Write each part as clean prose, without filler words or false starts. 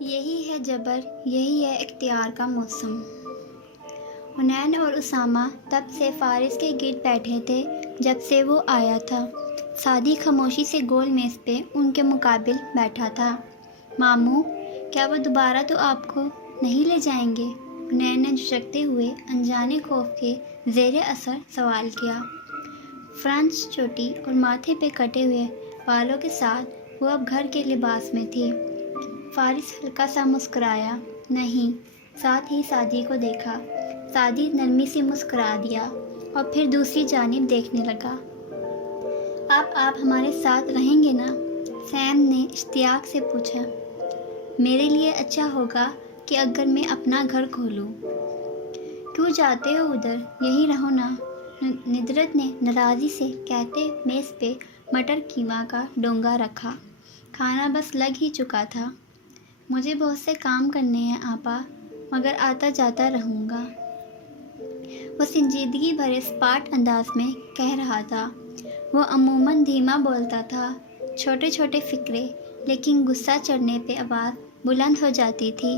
یہی ہے جبر، یہی ہے اختیار کا موسم۔ حنین اور اسامہ تب سے فارس کے گرد بیٹھے تھے جب سے وہ آیا تھا۔ سعدی خاموشی سے گول میز پہ ان کے مقابل بیٹھا تھا۔ ماموں، کیا وہ دوبارہ تو آپ کو نہیں لے جائیں گے؟ حنین نے جھجکتے ہوئے انجانے خوف کے زیر اثر سوال کیا۔ فرانس چوٹی اور ماتھے پہ کٹے ہوئے بالوں کے ساتھ وہ اب گھر کے لباس میں تھی۔ فارس ہلکا سا مسکرایا۔ نہیں، ساتھ ہی سعدی کو دیکھا۔ سعدی نرمی سے مسکرا دیا اور پھر دوسری جانب دیکھنے لگا۔ آپ ہمارے ساتھ رہیں گے نا؟ سیم نے اشتیاق سے پوچھا۔ میرے لیے اچھا ہوگا کہ اگر میں اپنا گھر کھولوں۔ کیوں جاتے ہو ادھر؟ یہی رہو نا، ندرت نے ناراضی سے کہتے میز پہ مٹر کیما کا ڈونگا رکھا۔ کھانا بس لگ ہی چکا تھا۔ مجھے بہت سے کام کرنے ہیں آپا، مگر آتا جاتا رہوں گا، وہ سنجیدگی بھرے سپاٹ انداز میں کہہ رہا تھا۔ وہ عموماً دھیما بولتا تھا، چھوٹے چھوٹے فقرے، لیکن غصہ چڑھنے پہ آواز بلند ہو جاتی تھی۔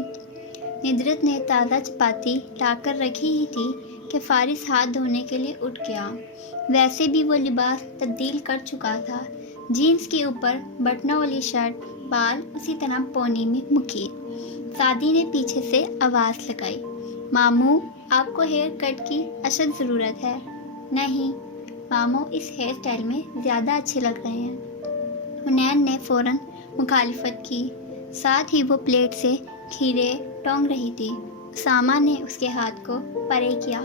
ندرت نے تازہ چپاتی لا کر رکھی ہی تھی کہ فارس ہاتھ دھونے کے لیے اٹھ گیا۔ ویسے بھی وہ لباس تبدیل کر چکا تھا، جینس کے اوپر بٹنوں والی شرٹ، بال اسی طرح پونی میں مکید۔ سعدی نے پیچھے سے آواز لگائی، ماموں، آپ کو ہیئر کٹ کی اشد ضرورت ہے۔ نہیں، ماموں اس ہیئر سٹائل میں زیادہ اچھے لگ رہے ہیں۔ حنین نے فوراً مخالفت کی، ساتھ ہی وہ پلیٹ سے کھیرے ٹونگ رہی تھی۔ اسامہ نے اس کے ہاتھ کو پرے کیا۔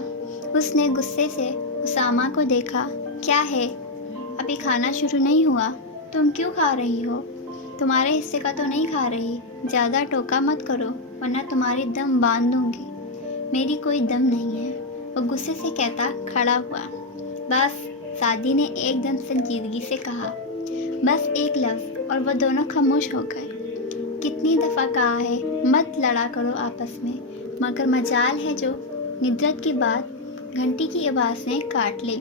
اس نے غصے سے اسامہ کو دیکھا۔ کیا ہے؟ ابھی کھانا شروع نہیں ہوا، تم کیوں کھا رہی ہو؟ تمہارے حصے کا تو نہیں کھا رہی، زیادہ ٹوکا مت کرو ورنہ تمہاری دم باندھ دوں گی۔ میری کوئی دم نہیں ہے، وہ غصے سے کہتا کھڑا ہوا۔ بس، سعدی نے ایک دم سنجیدگی سے کہا، بس ایک لفظ، اور وہ دونوں خاموش ہو گئے۔ کتنی دفعہ کہا ہے مت لڑا کرو آپس میں، مگر مجال ہے جو ندرت کی بات گھنٹی کی آواز نے کاٹ لی۔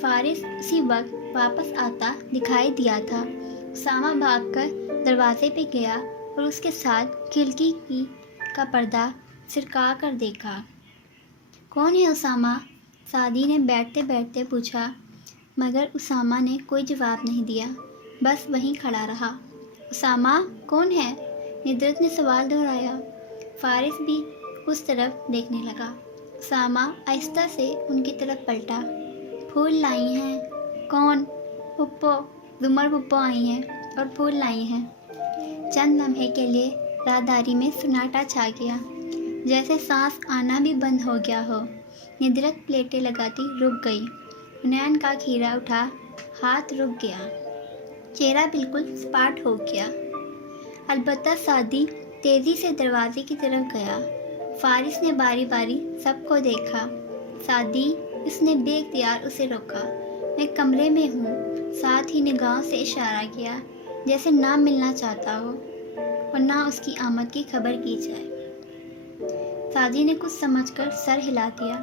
فارس اسی وقت واپس آتا دکھائی دیا تھا۔ اسامہ بھاگ کر دروازے پہ گیا اور اس کے ساتھ کھڑکی کا پردہ سرکا کر دیکھا۔ کون ہے اسامہ؟ سعدی نے بیٹھتے بیٹھتے پوچھا، مگر اسامہ نے کوئی جواب نہیں دیا، بس وہیں کھڑا رہا۔ اسامہ کون ہے؟ ندرت نے سوال دہرایا۔ فارس بھی اس طرف دیکھنے لگا۔ اسامہ آہستہ سے ان کی طرف پلٹا۔ پھول لائی ہیں؟ کون؟ پھپھو، زمر پھپھو آئی ہیں اور پھول لائی ہیں۔ چند لمحے کے لیے راہداری میں سناٹا چھا گیا، جیسے سانس آنا بھی بند ہو گیا ہو۔ ندرت پلیٹیں لگاتی رک گئی۔ حنین کا کھیرا اٹھا، ہاتھ رک گیا، چہرہ بالکل سپاٹ ہو گیا۔ البتہ سعدی تیزی سے دروازے کی طرف گیا۔ فارس نے باری باری سب کو دیکھا۔ سعدی، اس نے بے اختیار اسے روکا۔ میں کمرے میں ہوں، ساتھ ہی نگاہوں سے اشارہ کیا جیسے نہ ملنا چاہتا ہو اور نہ اس کی آمد کی خبر کی جائے۔ سعدی نے کچھ سمجھ کر سر ہلا دیا۔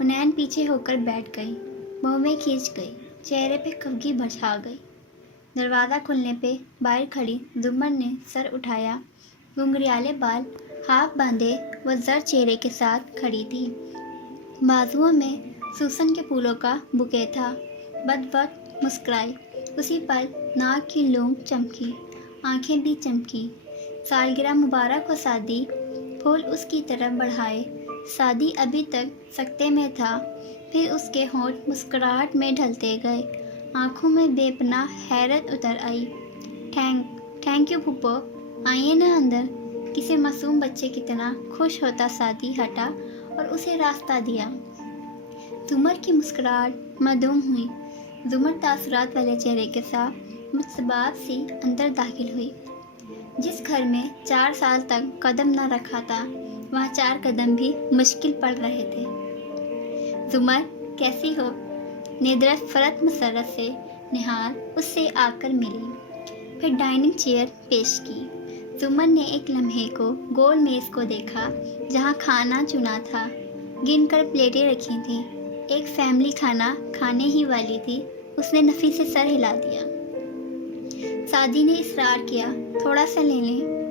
حنین پیچھے ہو کر بیٹھ گئی، بہویں کھینچ گئی، چہرے پہ خفگی چھا گئی۔ دروازہ کھلنے پہ باہر کھڑی زمر نے سر اٹھایا، گھنگریالے بال ہاف باندھے وہ زرد چہرے کے ساتھ کھڑی تھی۔ بازوؤں میں سوسن کے پھولوں کا بوکے تھا۔ بدوقت مسکرائی، اسی پل ناک کی لوم چمکی، آنکھیں بھی چمکی۔ سالگرہ مبارک ہو سعدی، پھول اس کی طرف بڑھائے۔ سعدی ابھی تک سکتے میں تھا، پھر اس کے ہونٹ مسکراہٹ میں ڈھلتے گئے، آنکھوں میں بے پناہ حیرت اتر آئی۔ تھینک یو پھپھو، آئیے نا اندر۔ کسی معصوم بچے کی طرح خوش ہوتا سعدی ہٹا اور اسے راستہ دیا۔ زمر کی مسکراہٹ معدوم ہوئی۔ زمر تاثرات والے چہرے کے ساتھ متسبات سی اندر داخل ہوئی۔ جس گھر میں 4 سال تک قدم نہ رکھا تھا، وہاں 4 قدم بھی مشکل پڑ رہے تھے۔ زمر، کیسی ہو؟ ندرت فرت مسرت سے نہال اس سے آ کر ملی، پھر ڈائننگ چیئر پیش کی۔ زمر نے ایک لمحے کو گول میز کو دیکھا جہاں کھانا چنا تھا، گن کر پلیٹیں رکھی تھیں، ایک فیملی کھانا کھانے ہی والی تھی۔ اس نے نفی سے سر ہلا دیا۔ سعدی نے اصرار کیا، تھوڑا سا لے لیں۔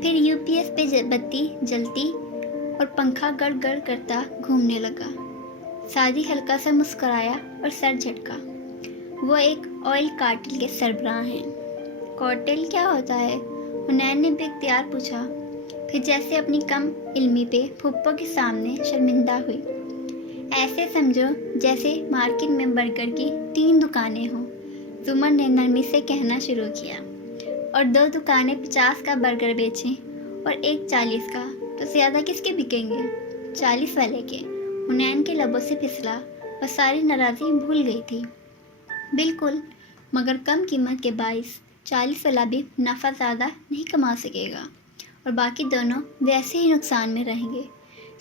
پھر UPS پہ بتی جلتی اور پنکھا گڑ گڑ کرتا گھومنے لگا۔ سعدی ہلکا سا مسکرایا اور سر جھٹکا۔ وہ ایک آئل کارٹل کے سربراہ ہیں۔ کارٹل کیا ہوتا ہے؟ حنین نے بے اختیار پوچھا، پھر جیسے اپنی کم علمی پہ پھپھو کے سامنے شرمندہ ہوئی۔ ایسے سمجھو جیسے مارکیٹ میں برگر کی 3 دکانیں ہوں، زمر نے نرمی سے کہنا شروع کیا، اور 2 دکانیں 50 کا برگر بیچیں اور ایک 40 کا، تو زیادہ کس کے بکیں گے؟ 40 والے کے۔ حنین کے لبوں سے پھسلا، وہ ساری ناراضی بھول گئی تھی۔ بالکل، مگر کم قیمت کے باعث 40 والا بھی نفع زیادہ نہیں کما سکے گا اور باقی دونوں ویسے ہی نقصان میں رہیں گے۔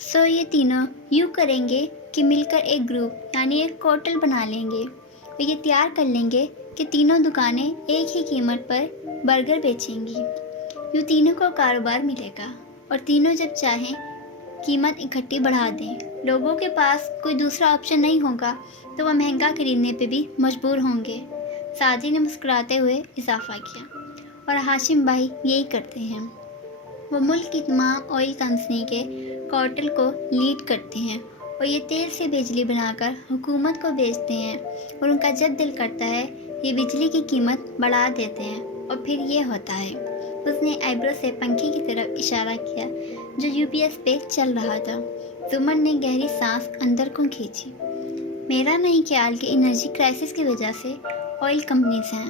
سو یہ تینوں یوں کریں گے کہ مل کر ایک گروپ یعنی ایک کارٹل بنا لیں گے اور یہ تیار کر لیں گے کہ تینوں دکانیں ایک ہی قیمت پر برگر بیچیں گی۔ یوں تینوں کو کاروبار ملے گا اور تینوں جب چاہیں قیمت اکٹھی بڑھا دیں۔ لوگوں کے پاس کوئی دوسرا آپشن نہیں ہوگا تو وہ مہنگا خریدنے پہ بھی مجبور ہوں گے۔ سعدی نے مسکراتے ہوئے اضافہ کیا، اور ہاشم بھائی یہی کرتے ہیں۔ وہ ملک کی تمام آئل کمپنی کے کارٹل کو لیڈ کرتے ہیں اور یہ تیل سے بجلی بنا کر حکومت کو بیچتے ہیں، اور ان کا جب دل کرتا ہے یہ بجلی کی قیمت بڑھا دیتے ہیں، اور پھر یہ ہوتا ہے۔ اس نے آئیبرو سے پنکھے کی طرف اشارہ کیا جو UPS پہ چل رہا تھا۔ زمر نے گہری سانس اندر کو کھینچی۔ میرا نہیں خیال کہ انرجی کرائسس کی وجہ سے آئل کمپنیز ہیں۔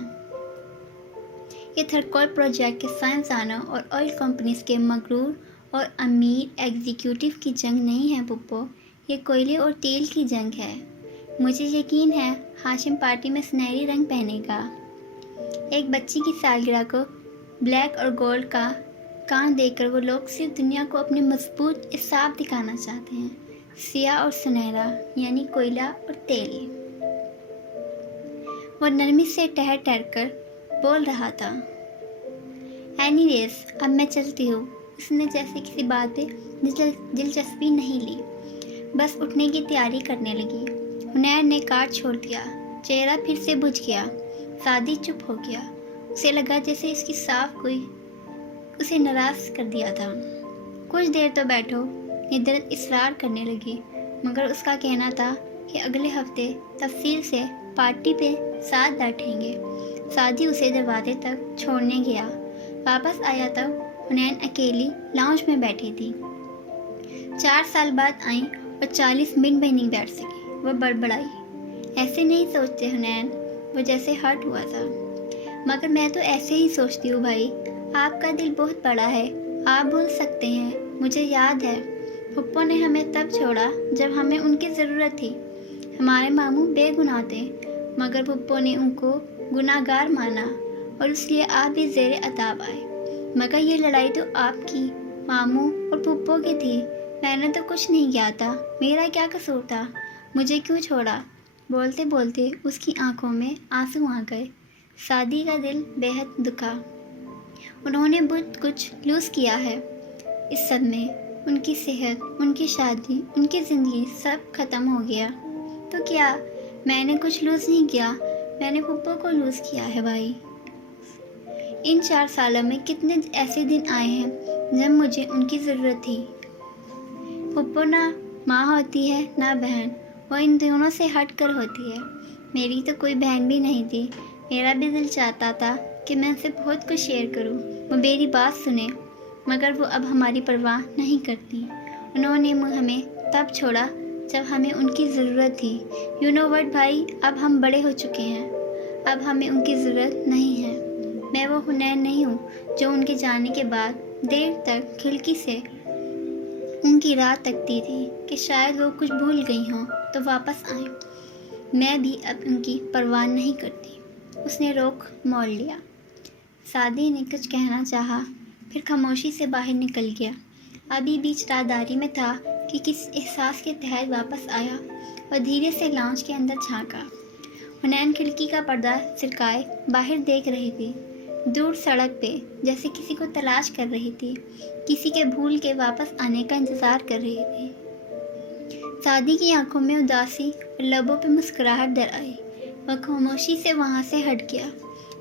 یہ تھرکول پروجیکٹ کے سائنسدانوں اور آئل کمپنیز کے مغرور اور امیر ایگزیکیوٹو کی جنگ نہیں ہے پپو، یہ کوئلے اور تیل کی جنگ ہے۔ مجھے یقین ہے ہاشم پارٹی میں سنہری رنگ پہنے گا۔ ایک بچی کی سالگرہ کو بلیک اور گولڈ کا کان دے کر وہ لوگ صرف دنیا کو اپنے مضبوط اعصاب دکھانا چاہتے ہیں، سیاہ اور سنہرا یعنی کوئلہ اور تیل۔ وہ نرمی سے ٹہر ٹہر کر بول رہا تھا۔ اینی ویز، اب میں چلتی ہوں۔ اس نے جیسے کسی بات پہ دلچسپی نہیں لی، بس اٹھنے کی تیاری کرنے لگی۔ حنین نے کار چھوڑ دیا، چہرہ پھر سے بجھ گیا۔ سعدی چپ ہو گیا، اسے لگا جیسے اس کی صاف کوئی اسے ناراض کر دیا تھا۔ کچھ دیر تو بیٹھو، ندرت اصرار کرنے لگی، مگر اس کا کہنا تھا کہ اگلے ہفتے تفصیل سے پارٹی پہ ساتھ بیٹھیں گے۔ سعدی اسے دروازے تک چھوڑنے گیا۔ واپس آیا تو حنین اکیلی لاؤنج میں بیٹھی تھی۔ 4 سال بعد آئیں اور 40 منٹ بھی نہیں بیٹھ سکی۔ وہ بڑبڑائی، ایسے نہیں سوچتے حنین، وہ جیسے ہرٹ ہوا تھا۔ مگر میں تو ایسے ہی سوچتی ہوں بھائی، آپ کا دل بہت بڑا ہے، آپ بھول سکتے ہیں۔ مجھے یاد ہے پھپھو نے ہمیں تب چھوڑا جب ہمیں ان کی ضرورت تھی۔ ہمارے ماموں بے گناہ تھے، مگر پھپھو نے ان کو گناہ گار مانا اور اس لیے آپ بھی زیر عذاب آئے۔ مگر یہ لڑائی تو آپ کی، ماموں اور پھپھو کی تھی، میں نے تو کچھ نہیں کیا تھا، میرا کیا قصور تھا، مجھے کیوں چھوڑا؟ بولتے بولتے اس کی آنکھوں میں آنسو آ گئے۔ سعدی کا دل بے حد دکھا۔ انہوں نے بہت کچھ لوز کیا ہے اس سب میں، ان کی صحت، ان کی شادی، ان کی زندگی، سب ختم ہو گیا۔ تو کیا میں نے کچھ لوز نہیں کیا؟ میں نے پھپھو کو لوز کیا ہے بھائی۔ ان 4 سالوں میں کتنے ایسے دن آئے ہیں جب مجھے ان کی ضرورت تھی۔ پھپھو نہ ماں ہوتی ہے نہ بہن، وہ ان دونوں سے ہٹ کر ہوتی ہے۔ میری تو کوئی بہن بھی نہیں تھی۔ میرا بھی دل چاہتا تھا کہ میں ان سے بہت کچھ شیئر کروں، وہ میری بات سنیں، مگر وہ اب ہماری پرواہ نہیں کرتی۔ انہوں نے ہمیں تب چھوڑا جب ہمیں ان کی ضرورت تھی۔ یو نو وٹ بھائی، اب ہم بڑے ہو چکے ہیں، اب ہمیں ان کی ضرورت نہیں ہے۔ میں وہ حنین نہیں ہوں جو ان کے جانے کے بعد دیر تک کھڑکی سے ان کی راہ تکتی تھی کہ شاید وہ کچھ بھول گئی ہوں تو واپس آئیں۔ میں بھی اب ان کی پرواہ نہیں کرتی۔ اس نے رخ موڑ لیا۔ سعدی نے کچھ کہنا چاہا، پھر خاموشی سے باہر نکل گیا۔ ابھی بیچ راہداری میں تھا کہ کس احساس کے تحت واپس آیا اور دھیرے سے لاؤنج کے اندر جھانکا۔ حنین کھڑکی کا پردہ سرکائے باہر دیکھ رہی تھی، دور سڑک پہ، جیسے کسی کو تلاش کر رہی تھی، کسی کے بھول کے واپس آنے کا انتظار کر رہی تھی۔ سعدی کی آنکھوں میں اداسی اور لبوں پہ مسکراہٹ در آئی۔ وہ خاموشی سے وہاں سے ہٹ گیا۔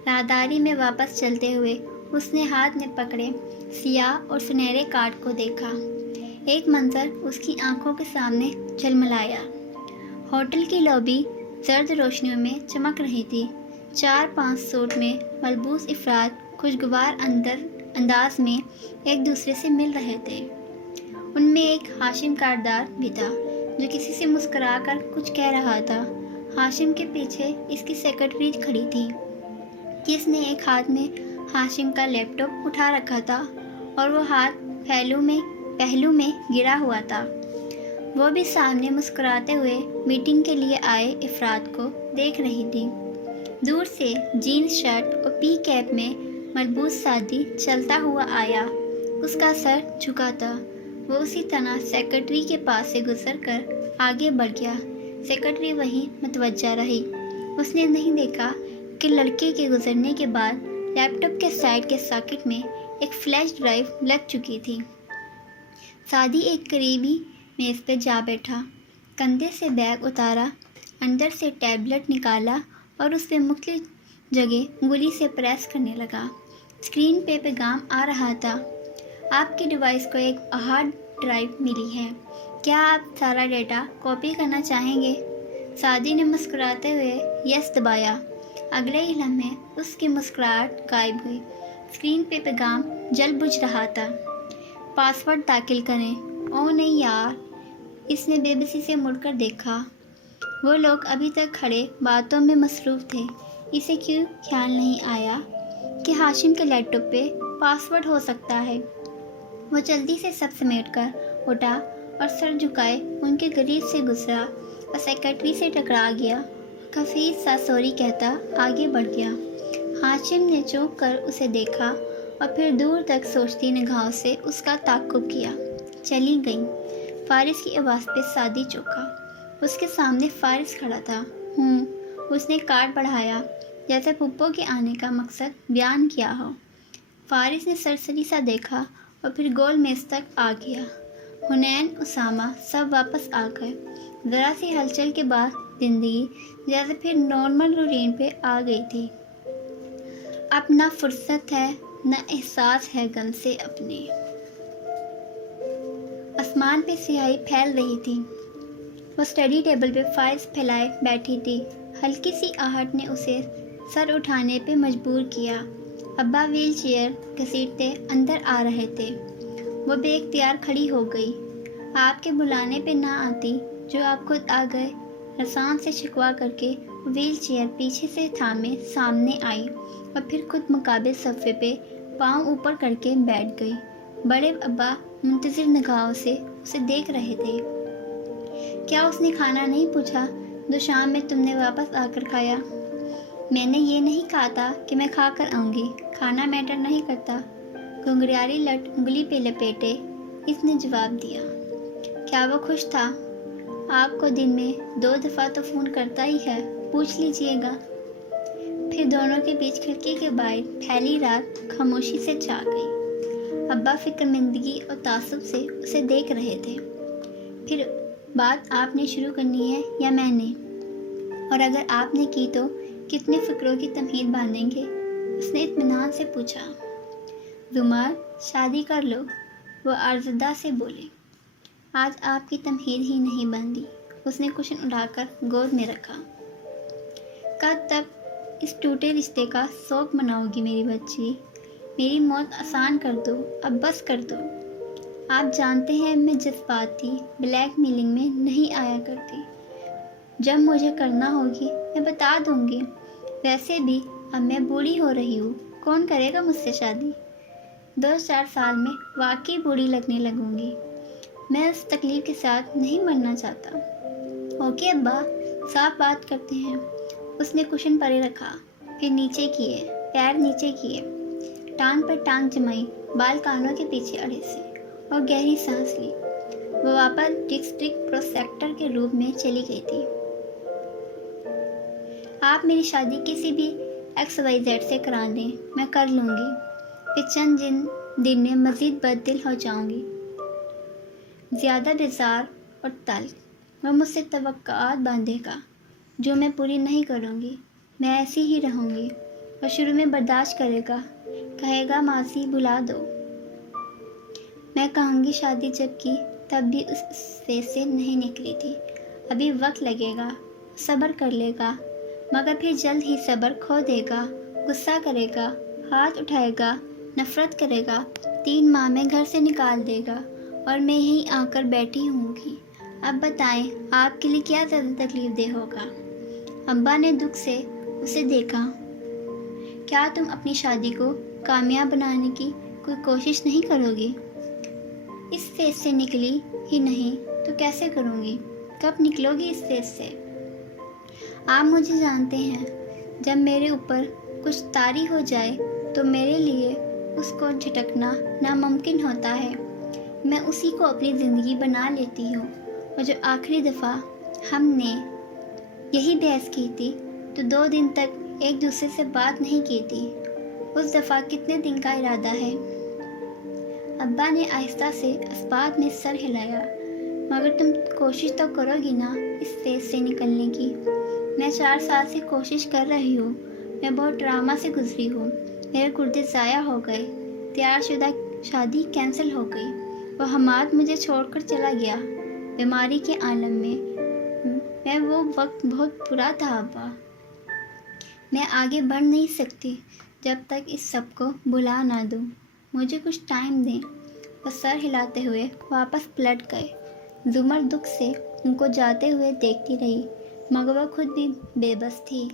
راہداری میں واپس چلتے ہوئے اس نے ہاتھ میں پکڑے سیاہ اور سنہرے کارڈ کو دیکھا۔ ایک منظر اس کی آنکھوں کے سامنے جھلملایا۔ ہوٹل کی لابی زرد روشنیوں میں چمک رہی تھی۔ 4-5 سوٹ میں ملبوس افراد خوشگوار انداز میں ایک دوسرے سے مل رہے تھے۔ ان میں ایک ہاشم کاردار بھی تھا جو کسی سے مسکرا کر کچھ کہہ رہا تھا۔ ہاشم کے پیچھے اس کی سیکرٹری کھڑی تھی جس نے ایک ہاتھ میں ہاشم کا لیپ ٹاپ اٹھا رکھا تھا اور وہ ہاتھ پہلو میں گرا ہوا تھا۔ وہ بھی سامنے مسکراتے ہوئے میٹنگ کے لیے آئے افراد کو دیکھ رہی تھی۔ دور سے جینز شرٹ اور پی کیپ میں ملبوس سادی چلتا ہوا آیا۔ اس کا سر جھکا تھا۔ وہ اسی طرح سیکرٹری کے پاس سے گزر کر آگے بڑھ گیا۔ سیکرٹری وہیں متوجہ رہی۔ اس نے نہیں دیکھا کہ لڑکے کے گزرنے کے بعد لیپ ٹاپ کے سائیڈ کے ساکٹ میں ایک فلیش ڈرائیو لگ چکی تھی۔ سادی ایک قریبی میز پہ جا بیٹھا، کندھے سے بیگ اتارا، اندر سے ٹیبلٹ نکالا اور اس پہ مختلف جگہ انگلی سے پریس کرنے لگا۔ اسکرین پہ پیغام آ رہا تھا، آپ کی ڈیوائس کو ایک ہارڈ ڈرائیو ملی ہے، کیا آپ سارا ڈیٹا کاپی کرنا چاہیں گے؟ سادی نے مسکراتے ہوئے یس دبایا۔ اگلے ہی لمحے اس کی مسکراہٹ غائب ہوئی۔ اسکرین پہ پیغام جل بجھ رہا تھا، پاس ورڈ داخل کریں۔ او نہیں یار، اس نے بے بسی سے مڑ کر دیکھا۔ وہ لوگ ابھی تک کھڑے باتوں میں مصروف تھے۔ اسے کیوں خیال نہیں آیا کہ ہاشم کے لیپ ٹاپ پہ پاس ورڈ ہو سکتا ہے؟ وہ جلدی سے سب سمیٹ کر اٹھا اور سر جھکائے ان کے قریب سے گزرا اور سیکرٹری سے ٹکرا گیا۔ خفیف سا سوری کہتا آگے بڑھ گیا۔ ہاشم نے چونک کر اسے دیکھا اور پھر دور تک سوچتی نگاہوں سے اس کا تعقب کیا۔ چلی گئی۔ فارس کی آواز پہ سادی چوکا۔ اس کے سامنے فارس کھڑا تھا۔ اس نے کارڈ بڑھایا جیسے پھپھو کے آنے کا مقصد بیان کیا ہو۔ فارس نے سرسری سا دیکھا اور پھر گول میز تک آ گیا۔ حنین، اسامہ سب واپس آ گئے۔ ذرا سی ہلچل کے بعد زندگی جیسے پھر نارمل روٹین پہ آ گئی تھی۔ اب نہ فرصت ہے نہ احساس ہے غم سے اپنے۔ آسمان پہ سیاہی پھیل رہی تھی۔ وہ اسٹڈی ٹیبل پہ فائلز پھیلائے بیٹھی تھی۔ ہلکی سی آہٹ نے اسے سر اٹھانے پہ مجبور کیا۔ ابا ویل چیئر گھسیٹتے اندر آ رہے تھے۔ وہ بے اختیار کھڑی ہو گئی۔ آپ کے بلانے پہ نہ آتی جو آپ خود آ گئے، رسان سے شکوا کر کے ویل چیئر پیچھے سے تھامے سامنے آئی اور پھر خود مقابل صفحے پہ پاؤں اوپر کر کے بیٹھ گئی۔ بڑے ابا منتظر نگاہوں سے اسے دیکھ رہے تھے۔ کیا اس نے کھانا نہیں پوچھا جو شام میں تم نے واپس آ کر کھایا؟ میں نے یہ نہیں کہا تھا کہ میں کھا کر آؤں گی، کھانا میٹر نہیں کرتا۔ گھنگریالی لٹ انگلی پہ لپیٹے اس نے جواب دیا۔ کیا وہ خوش تھا؟ آپ کو دن میں 2 دفعہ تو فون کرتا ہی ہے، پوچھ لیجئے گا۔ پھر دونوں کے بیچ کھڑکی کے باہر پھیلی رات خاموشی سے چھا گئی۔ ابا فکرمندگی اور تعصب سے اسے دیکھ رہے تھے۔ پھر بات آپ نے شروع کرنی ہے یا میں نے؟ اور اگر آپ نے کی تو کتنے فکروں کی تمہید باندھیں گے؟ اس نے اطمینان سے پوچھا۔ زمار، شادی کر لو، وہ عارضدہ سے بولے۔ آج آپ کی تمہید ہی نہیں بندی۔ اس نے کشن اٹھا کر گود میں رکھا۔ کب تک اس ٹوٹے رشتے کا شوق مناؤ گی میری بچی؟ میری موت آسان کر دو، اب بس کر دو۔ آپ جانتے ہیں میں جذباتی بلیک میلنگ میں نہیں آیا کرتی۔ جب مجھے کرنا ہوگی میں بتا دوں گی۔ ویسے بھی اب میں بوڑھی ہو رہی ہوں، کون کرے گا مجھ سے شادی؟ 2-4 سال میں واقعی بوڑھی لگنے لگوں گی۔ میں اس تکلیف کے ساتھ نہیں مرنا چاہتا۔ اوکے ابا، صاف بات کرتے ہیں۔ اس نے کشن پرے رکھا، پھر نیچے کیے، پیر نیچے کیے، ٹانگ پر ٹانگ جمائی، بال کانوں کے پیچھے اڑے سے اور گہری سانس لی۔ وہ واپس ڈسٹرکٹ پروسیکٹر کے روپ میں چلی گئی تھی۔ آپ میری شادی کسی بھی XYZ سے کرا دیں، میں کر لوں گی۔ پھر چند دن میں مزید بد دل ہو جاؤں گی، زیادہ بیزار اور تلخ۔ وہ مجھ سے توقعات باندھے گا جو میں پوری نہیں کروں گی۔ میں ایسی ہی رہوں گی اور شروع میں برداشت کرے گا، کہے گا ماضی بھلا دو۔ میں کہوں گی شادی جب کی تب بھی اس فیس سے نہیں نکلی تھی، ابھی وقت لگے گا، صبر کر لے گا، مگر پھر جلد ہی صبر کھو دے گا، غصہ کرے گا، ہاتھ اٹھائے گا، نفرت کرے گا، 3 ماہ میں گھر سے نکال دے گا اور میں یہیں آ کر بیٹھی ہوں گی۔ اب بتائیں آپ کے لیے کیا زیادہ تکلیف دہ ہوگا؟ ابا نے دکھ سے اسے دیکھا۔ کیا تم اپنی شادی کو کامیاب بنانے کی کوئی کوشش نہیں کرو گی؟ اس فیس سے نکلی ہی نہیں تو کیسے کروں گی؟ کب نکلو گی اس فیس سے؟ آپ مجھے جانتے ہیں، جب میرے اوپر کچھ طاری ہو جائے تو میرے لیے اس کو جھٹکنا ناممکن ہوتا ہے۔ میں اسی کو اپنی زندگی بنا لیتی ہوں، اور جو آخری دفعہ ہم نے یہی بحث کی تھی تو 2 دن تک ایک دوسرے سے بات نہیں کی تھی، اس دفعہ کتنے دن کا ارادہ ہے؟ ابا نے آہستہ سے اسبات میں سر ہلایا۔ مگر تم کوشش تو کرو گی نا اس فیس سے نکلنے کی؟ میں 4 سال سے کوشش کر رہی ہوں، میں بہت ڈرامہ سے گزری ہوں، میرے گردے ضائع ہو گئے، تیار شدہ شادی کینسل ہو گئی، وہ حماد مجھے چھوڑ کر چلا گیا بیماری کے عالم میں وہ وقت بہت برا تھا ابا۔ میں آگے بڑھ نہیں سکتی جب تک اس سب کو بھلا نہ دوں، مجھے کچھ ٹائم دیں۔ وہ سر ہلاتے ہوئے واپس پلٹ گئے۔ زمر دکھ سے ان کو جاتے ہوئے دیکھتی رہی، مگر وہ خود بھی بے بس تھی۔